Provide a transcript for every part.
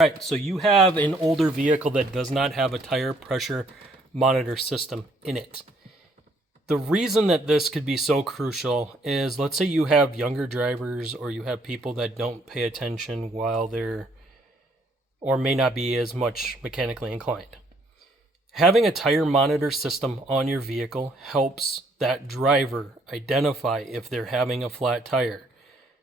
All right, so you have an older vehicle that does not have a tire pressure monitor system in it. The reason that this could be so crucial is, let's say you have younger drivers or you have people that don't pay attention while they're, or may not be as much mechanically inclined. Having a tire monitor system on your vehicle helps that driver identify if they're having a flat tire.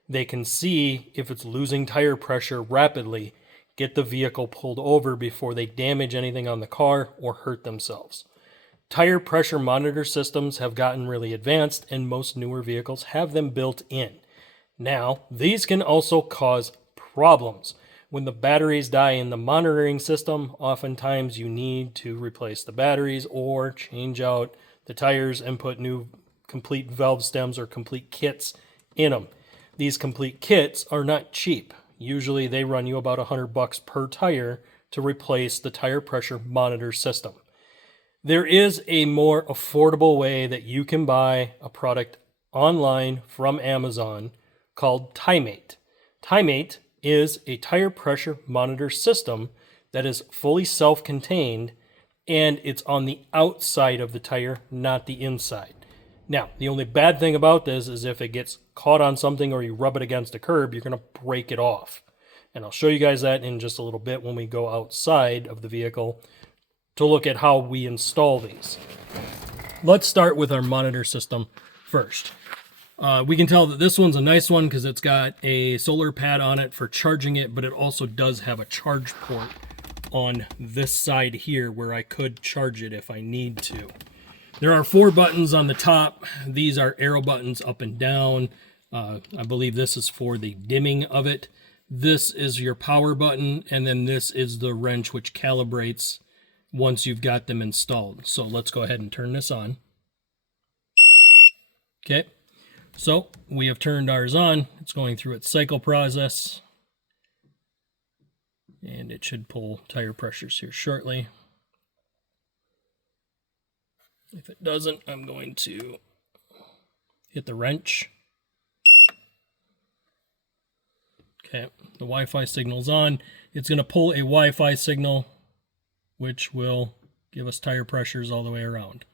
They can see if it's losing tire pressure rapidly, get the vehicle pulled over before they damage anything on the car or hurt themselves. Tire pressure monitor systems have gotten really advanced, and most newer vehicles have them built in. Now, these can also cause problems. When the batteries die in the monitoring system, oftentimes you need to replace the batteries or change out the tires and put new complete valve stems or complete kits in them. These complete kits are not cheap. Usually they run you about $100 per tire to replace the tire pressure monitor system. There is a more affordable way that you can buy a product online from Amazon called TimeMate. TimeMate is a tire pressure monitor system that is fully self-contained, and it's on the outside of the tire, not the inside. Now, the only bad thing about this is if it gets caught on something or you rub it against a curb, you're going to break it off. And I'll show you guys that in just a little bit when we go outside of the vehicle to look at how we install these. Let's start with our monitor system first. We can tell that this one's a nice one because it's got a solar pad on it for charging it, but it also does have a charge port on this side here where I could charge it if I need to. There are 4 buttons on the top. These are arrow buttons up and down. I believe this is for the dimming of it. This is your power button, and then this is the wrench which calibrates once you've got them installed. So let's go ahead and turn this on. Okay, so we have turned ours on. It's going through its cycle process, and it should pull tire pressures here shortly. If it doesn't, I'm going to hit the wrench. Okay, the Wi-Fi signal's on. It's going to pull a Wi-Fi signal, which will give us tire pressures all the way around.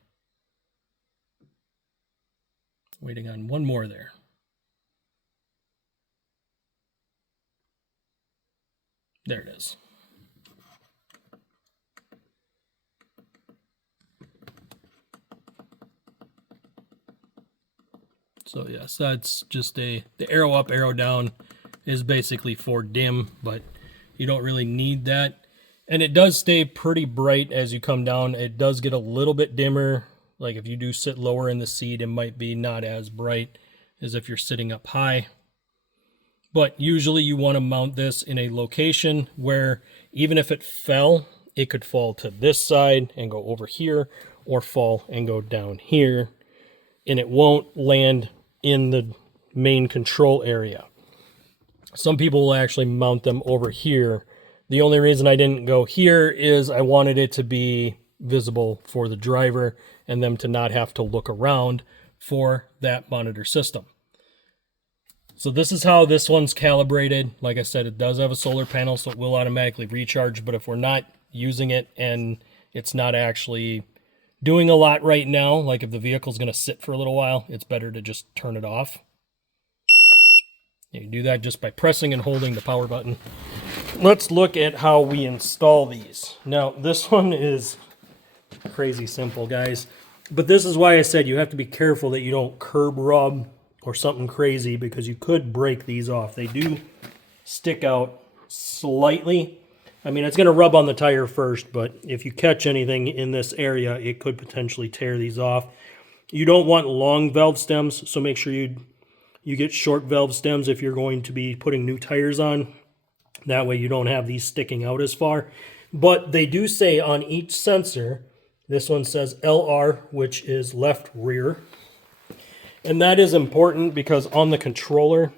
Waiting on one more there. There it is. So yes, that's just the arrow up, arrow down is basically for dim, but you don't really need that. And it does stay pretty bright as you come down. It does get a little bit dimmer. Like if you do sit lower in the seat, it might be not as bright as if you're sitting up high. But usually you want to mount this in a location where even if it fell, it could fall to this side and go over here, or fall and go down here, and it won't land in the main control area. Some people will actually mount them over here. The only reason I didn't go here is I wanted it to be visible for the driver and them to not have to look around for that monitor system. So this is how this one's calibrated. Like I said, it does have a solar panel, so it will automatically recharge, but if we're not using it and it's not actually doing a lot right now, like if the vehicle's going to sit for a little while, it's better to just turn it off. You can do that just by pressing and holding the power button. Let's look at how we install these. Now, this one is crazy simple, guys. But this is why I said you have to be careful that you don't curb rub or something crazy, because you could break these off. They do stick out slightly. I mean, it's going to rub on the tire first, but if you catch anything in this area, it could potentially tear these off. You don't want long valve stems, so make sure you get short valve stems if you're going to be putting new tires on. That way you don't have these sticking out as far. But they do say on each sensor, this one says LR, which is left rear. And that is important because on the controller,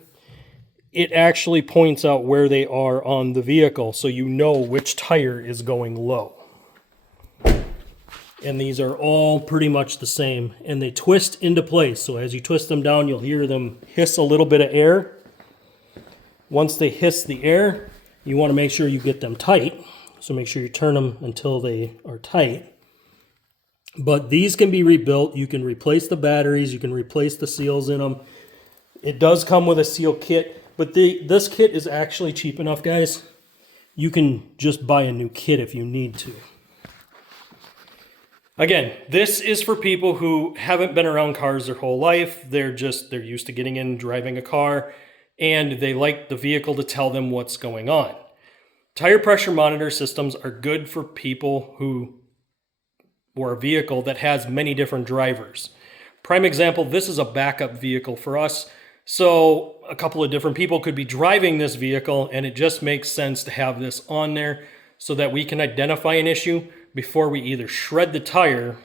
it actually points out where they are on the vehicle, so you know which tire is going low. And these are all pretty much the same, and they twist into place. So as you twist them down, you'll hear them hiss a little bit of air. Once they hiss the air, you want to make sure you get them tight. So make sure you turn them until they are tight. But these can be rebuilt. You can replace the batteries. You can replace the seals in them. It does come with a seal kit, but this kit is actually cheap enough, guys. You can just buy a new kit if you need to. Again, this is for people who haven't been around cars their whole life. They're used to getting in, driving a car, and they like the vehicle to tell them what's going on. Tire pressure monitor systems are good for people or a vehicle that has many different drivers. Prime example, this is a backup vehicle for us. So a couple of different people could be driving this vehicle, and it just makes sense to have this on there so that we can identify an issue before we either shred the tire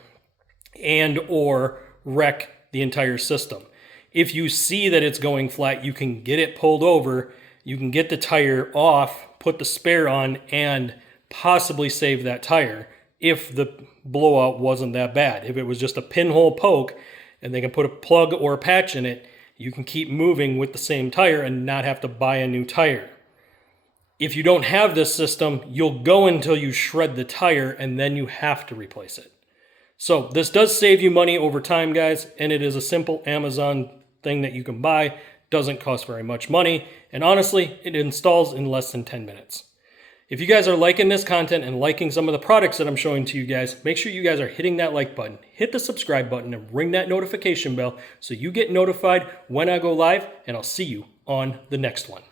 and or wreck the entire system. If you see that it's going flat, you can get it pulled over, you can get the tire off, put the spare on, and possibly save that tire if the blowout wasn't that bad. If it was just a pinhole poke and they can put a plug or a patch in it, you can keep moving with the same tire and not have to buy a new tire. If you don't have this system, you'll go until you shred the tire and then you have to replace it. So this does save you money over time, guys, and it is a simple Amazon thing that you can buy. Doesn't cost very much money, and honestly, it installs in less than 10 minutes. If you guys are liking this content and liking some of the products that I'm showing to you guys, make sure you guys are hitting that like button, hit the subscribe button, and ring that notification bell so you get notified when I go live, and I'll see you on the next one.